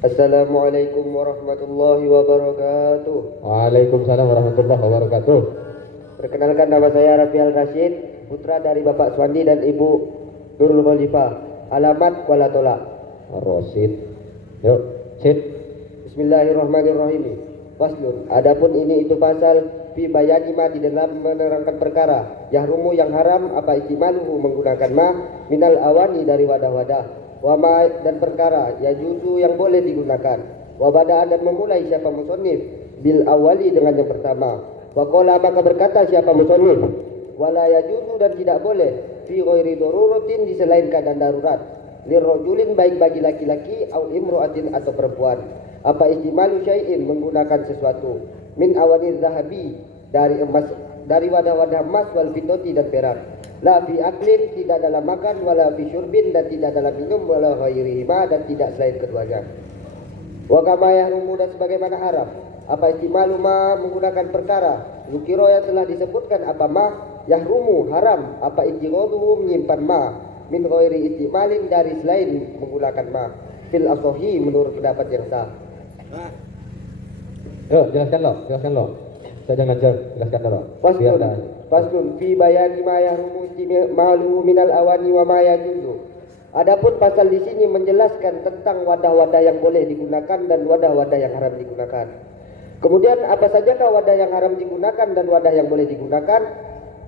Assalamualaikum warahmatullahi wabarakatuh. Waalaikumsalam warahmatullahi wabarakatuh. Perkenalkan, nama saya Rafial Rashid, putra dari Bapak Suwandi dan Ibu Nurul Khalifah. Alamat Kuala Tolak. Rosid. Yuk, sit. Bismillahirrahmanirrahim. Faslun. Adapun ini itu pasal fi bayani ma, di dalam menerangkan perkara yahrumu yang haram apa istimaluhu menggunakan ma minal awani dari wadah-wadah, wa ma dan perkara yajuzu yang boleh digunakan, wa bada'an dan memulai siapa musannif bil awali dengan yang pertama, wa qala maka berkata siapa musannif wala yajuzu dan tidak boleh fi ghairi daruratin di selain keadaan darurat, lirrajulin baik bagi laki-laki au imra'atin atau perempuan, apa istimalu syai'in menggunakan sesuatu min awani zahabi dari emas, dari wadah-wadah emas, wal fiddati dan perak, la fi aklin tidak dalam makan, wala fi syurbin dan tidak dalam minum, wala ghairihima dan tidak selain keduanya. Wa kama yahrumu dan sebagaimana haram apa istimalu ma menggunakan perkara zukiro yang telah disebutkan apa ma yahrumu haram apa ijghaduhu menyimpan ma min ghairi istimalin dari selain menggunakan ma fil asohi menurut pendapat yang sah. Yuk, jelaskan lo. Saya jangan jelaskan dulu. Faslun fi bayani ma yahrumu istimalu minal awani wa ma yajuzu. Adapun pasal di sini menjelaskan tentang wadah-wadah yang boleh digunakan dan wadah-wadah yang haram digunakan. Kemudian apa sajakah wadah yang haram digunakan dan wadah yang boleh digunakan?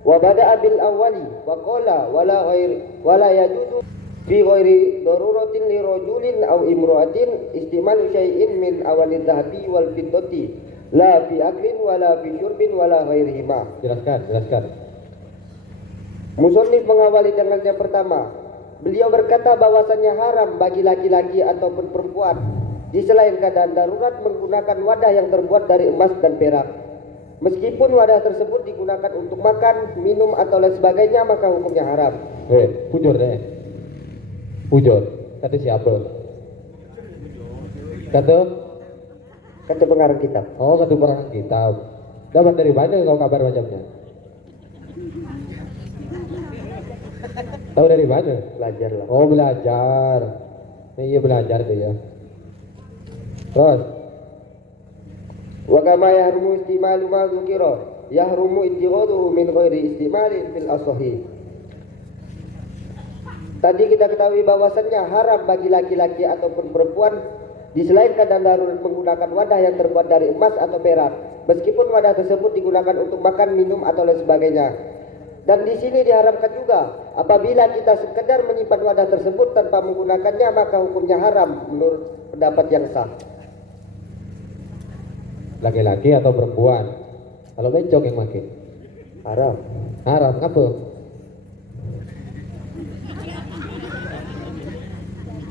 Wa bada'a bil awwali wa qala wala yajuzu fi ghairi daruratin li rajulin aw imra'atin istimalu syai'in min awalil dhahabi wal fiddati la fi aklin wala fi syurbin wala ghairihima. Jelaskan. Musannif mengawali dengan yang pertama. Beliau berkata bahwasannya haram bagi laki-laki ataupun perempuan di selain keadaan darurat menggunakan wadah yang terbuat dari emas dan perak. Meskipun wadah tersebut digunakan untuk makan, minum atau lain sebagainya, maka hukumnya haram. Pujur deh. Kata siapa? Kata pengarang kitab. Oh, kata pengarang kitab. Dapat dari mana kau kabar macamnya? Tahu dari mana? Belajar lah. Oh, belajar. Iya, belajar tuh ya. Terus, wa kama yahrumu istimalu ma dzukira yahrumu ittighaduhu min ghairi istimalin fil asahi. Tadi kita ketahui bahwasannya haram bagi laki-laki ataupun perempuan di selain keadaan darurat menggunakan wadah yang terbuat dari emas atau perak, meskipun wadah tersebut digunakan untuk makan, minum atau lain sebagainya. Dan di sini diharamkan juga apabila kita sekedar menyimpan wadah tersebut tanpa menggunakannya, maka hukumnya haram menurut pendapat yang sah. laki-laki atau perempuan? Kalau bencong yang makin Haram. apa?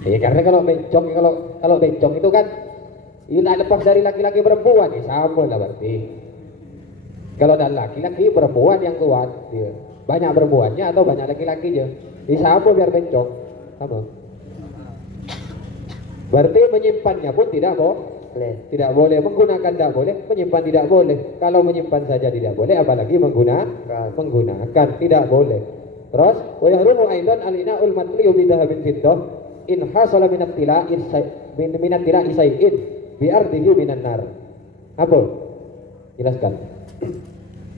Ya karena kalau bencong itu kan ini lepas dari laki-laki perempuan, ya sama lah berarti. Kalau ada laki-laki perempuan yang kuat, dia banyak perempuannya atau banyak laki-lakinya, ya sama biar bencong, sama. Berarti menyimpannya pun tidak boleh, menggunakan tidak boleh, menyimpan tidak boleh. Kalau menyimpan saja tidak boleh, apalagi menggunakan tidak boleh. Terus, wa yahrumu aidan al-ina'ul matliyu bi dhahabin fiddah in hasala min at-tila'i shay'in bi ardihi minan nar. Apa? Jelaskan.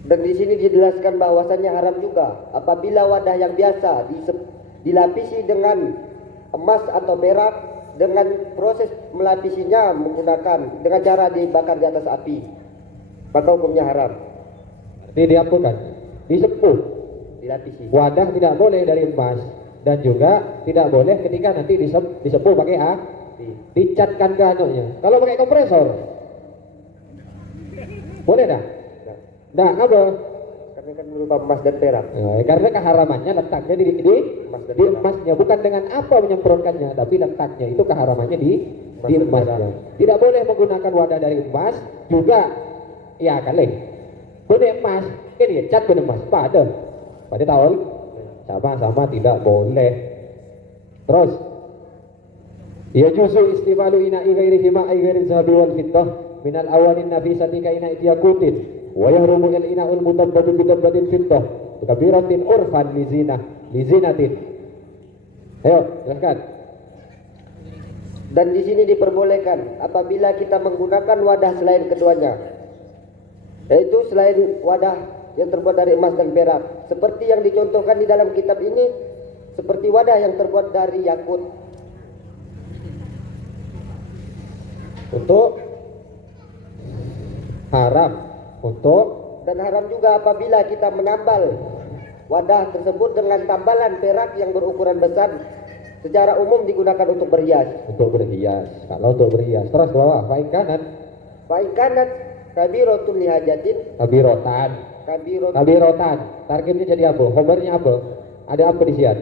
Dan di sini dijelaskan bahwasannya haram juga apabila wadah yang biasa dilapisi dengan emas atau perak, dengan proses melapisinya menggunakan dengan cara dibakar di atas api, maka hukumnya haram. Jadi diapakan? Disepuh, dilapisi. Wadah tidak boleh dari emas dan juga tidak boleh ketika nanti disepuh pakai api, dicatkan ke anunya. Kalau pakai kompresor boleh dah? Nah, apa? Karena kan berupa emas dan perak. Ya, karena keharamannya letaknya di emasnya, bukan dengan apa menyemprotkannya, tapi letaknya itu keharamannya di emasnya. Tidak boleh menggunakan wadah dari emas juga, ya kali. Boleh emas, ini cat bener emas, pada tahun sama tidak boleh. Terus, ya juzu istimalu ina'i ghairihi ma'i ghairi zahabi wal fiddah minal awanin nafisati ka ina'i tiyakutin wa yahrumu al-ina'ul mutabbadu bitabbatin fiddah kabiratin urfan lizinatin. Ayo, jelaskan. Dan di sini diperbolehkan apabila kita menggunakan wadah selain keduanya, yaitu selain wadah yang terbuat dari emas dan perak, seperti yang dicontohkan di dalam kitab ini, seperti wadah yang terbuat dari yakut. Untuk haram, untuk Dan haram juga apabila kita menambal wadah tersebut dengan tambalan perak yang berukuran besar, secara umum digunakan untuk berhias. berhias. Kalau untuk berhias, terus ke bawah, fain kanan, Fa'in kanat kabiratul lihajatin kabirotan, kabirot kabirotan. Targetnya jadi apa? Khobarnya apa? Ada apa di sian?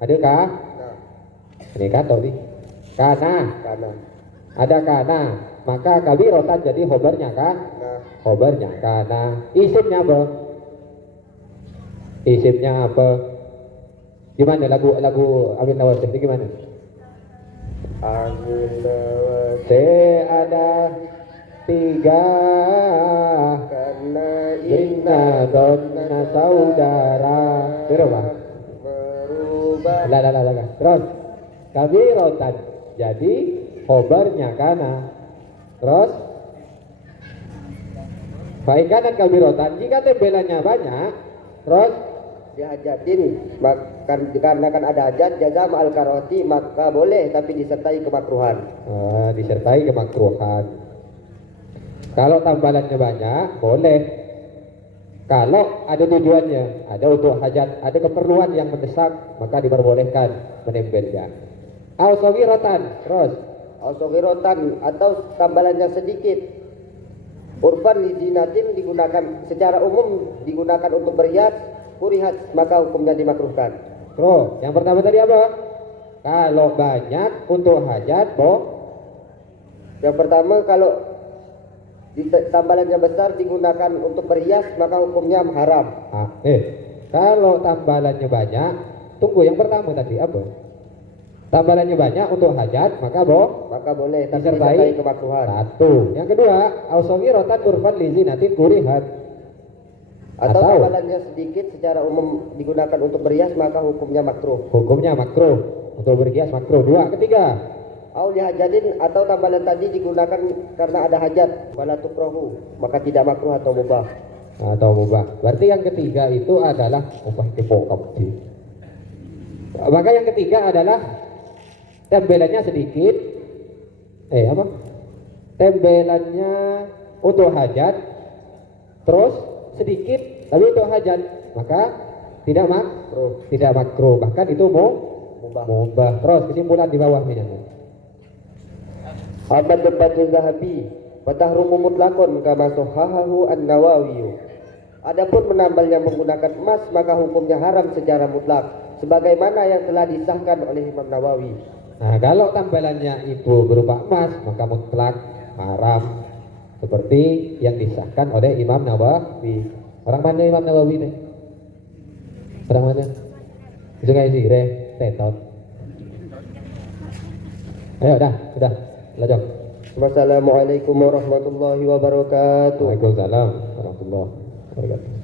Ada kah? nah, Ini kata nih. Kana, kana. ada kana. Maka kabirotan jadi khobarnya kah? Nah, Khobarnya kana. Isimnya apa? Isimnya apa? Gimana lagu Amin Nawasih itu gimana? Ada tiga karena inna donna saudara. Berapa? Berubah. Lah. Terus kabirotan jadi khobarnya kana. Terus baik kanan kabirotan jika tembelannya banyak. Terus Dihajatin dikarenakan ada hajat jaza ma'al karoti, maka boleh tapi disertai kemakruhan. disertai kemakruhan. Kalau tambalannya banyak boleh. Kalau ada tujuannya, ada untuk hajat, ada keperluan yang mendesak, maka diperbolehkan menempelnya. Al-saghiratan, terus Al-soghirotan atau tambalan yang sedikit. Urban lizinatin digunakan secara umum digunakan untuk berhias, kurihat, maka hukumnya dimakruhkan. Bro, yang pertama tadi apa? Kalau banyak untuk hajat, Yang pertama, kalau tambalannya besar digunakan untuk berhias, maka hukumnya haram. Kalau tambalannya banyak, tunggu yang pertama tadi apa? Tambalannya banyak untuk hajat, maka Maka boleh tapi disertai kemakruhan. Satu. Yang kedua, al-saghiratan urfan lizinatin kurihat. Atau tambalannya sedikit secara umum digunakan untuk berhias, maka hukumnya makruh. Hukumnya makruh. Untuk berhias makruh. Dua. Ketiga, Au lihajatin atau tambalan tadi digunakan karena ada hajat, wala tukrahu, maka tidak makruh atau mubah. atau mubah. Berarti yang ketiga itu adalah Maka yang ketiga adalah tembelannya sedikit. Tembelannya untuk hajat, terus sedikit tapi untuk hajat, maka tidak makruh. Bahkan itu mubah. Terus kesimpulan di bawah minyak. Abad debatul zahabi fatahrumu mutlakon kama sahahahu an-Nawawi. Adapun menambalnya menggunakan emas, maka hukumnya haram secara mutlak sebagaimana yang telah disahkan oleh Imam Nawawi. Nah, kalau tambalannya itu berupa emas, maka mutlak haram seperti yang disahkan oleh Imam Nawawi. Orang mana Imam Nawawi nih? Orang mana? Sungai Sire, Tetot. Ayo, udah. Lanjut. Wassalamualaikum warahmatullahi wabarakatuh. Waalaikumsalam warahmatullahi wabarakatuh.